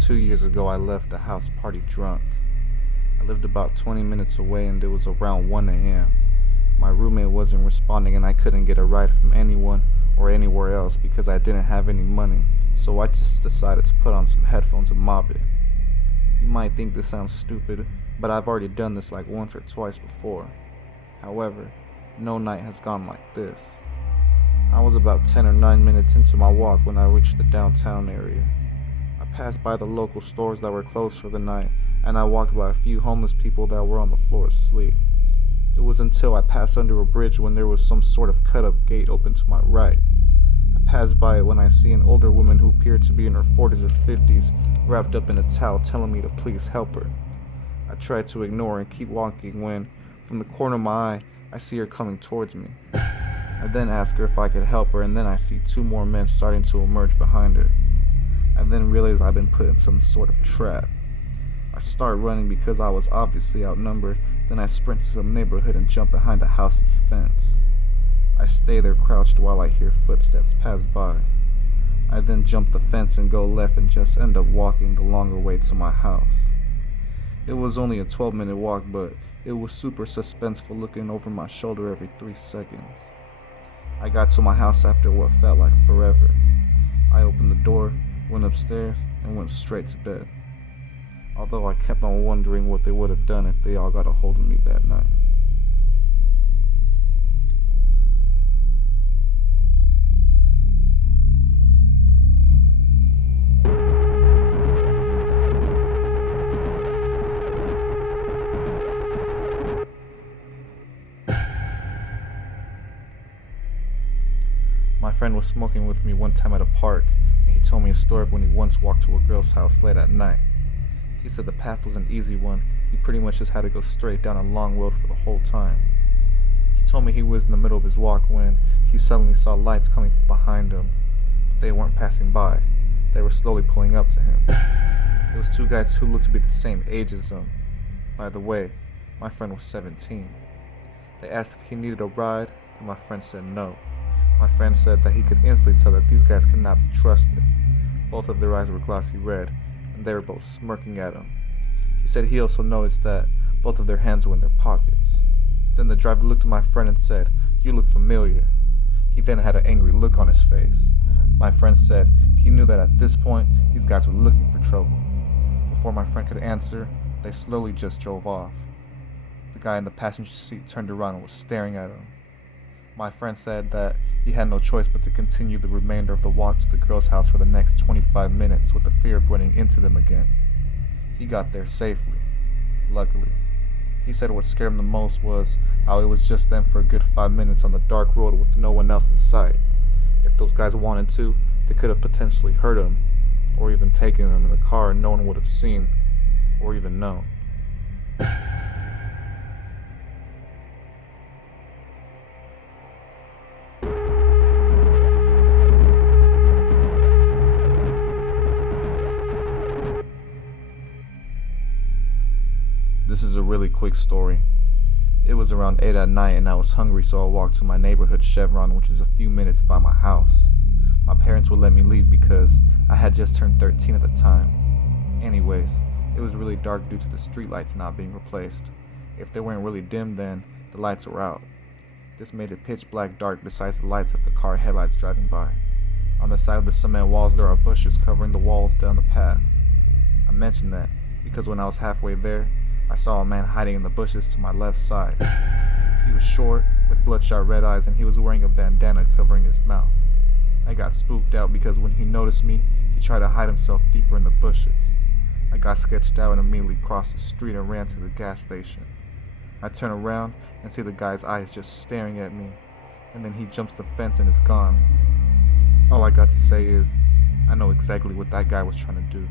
About 2 years ago, I left the house party drunk. I lived about 20 minutes away and it was around 1 a.m. My roommate wasn't responding and I couldn't get a ride from anyone or anywhere else because I didn't have any money, so I just decided to put on some headphones and mob it. You might think this sounds stupid, but I've already done this like once or twice before. However, no night has gone like this. I was about 10 or 9 minutes into my walk when I reached the downtown area. I passed by the local stores that were closed for the night, and I walked by a few homeless people that were on the floor asleep. It was until I passed under a bridge when there was some sort of cut-up gate open to my right. I passed by it when I see an older woman who appeared to be in her 40s or 50s, wrapped up in a towel, telling me to please help her. I tried to ignore her and keep walking when, from the corner of my eye, I see her coming towards me. I then ask her if I could help her, and then I see two more men starting to emerge behind her. I then realize I've been put in some sort of trap. I start running because I was obviously outnumbered, then I sprint to some neighborhood and jump behind a house's fence. I stay there crouched while I hear footsteps pass by. I then jump the fence and go left and just end up walking the longer way to my house. It was only a 12-minute walk, but it was super suspenseful looking over my shoulder every 3 seconds. I got to my house after what felt like forever. I opened the door, went upstairs, and went straight to bed. Although I kept on wondering what they would have done if they all got a hold of me that night. My friend was smoking with me one time at a park, and he told me a story of when he once walked to a girl's house late at night. He said the path was an easy one. He pretty much just had to go straight down a long road for the whole time. He told me he was in the middle of his walk when he suddenly saw lights coming from behind him. But they weren't passing by. They were slowly pulling up to him. It was two guys who looked to be the same age as him. By the way, my friend was 17. They asked if he needed a ride, and my friend said no. My friend said that he could instantly tell that these guys could not be trusted. Both of their eyes were glossy red, and they were both smirking at him. He said he also noticed that both of their hands were in their pockets. Then the driver looked at my friend and said, "You look familiar." He then had an angry look on his face. My friend said he knew that at this point, these guys were looking for trouble. Before my friend could answer, they slowly just drove off. The guy in the passenger seat turned around and was staring at him. My friend said that he had no choice but to continue the remainder of the walk to the girl's house for the next 25 minutes with the fear of running into them again. He got there safely, luckily. He said what scared him the most was how it was just them for a good 5 minutes on the dark road with no one else in sight. If those guys wanted to, they could have potentially hurt him, or even taken him in a car and no one would have seen, or even known. This is a really quick story. It was around 8 at night and I was hungry, so I walked to my neighborhood Chevron, which is a few minutes by my house. My parents would let me leave because I had just turned 13 at the time. Anyways, it was really dark due to the streetlights not being replaced. If they weren't really dim then, the lights were out. This made it pitch black dark besides the lights of the car headlights driving by. On the side of the cement walls there are bushes covering the walls down the path. I mentioned that because when I was halfway there, I saw a man hiding in the bushes to my left side. He was short, with bloodshot red eyes, and he was wearing a bandana covering his mouth. I got spooked out because when he noticed me, he tried to hide himself deeper in the bushes. I got sketched out and immediately crossed the street and ran to the gas station. I turn around and see the guy's eyes just staring at me, and then he jumps the fence and is gone. All I got to say is, I know exactly what that guy was trying to do.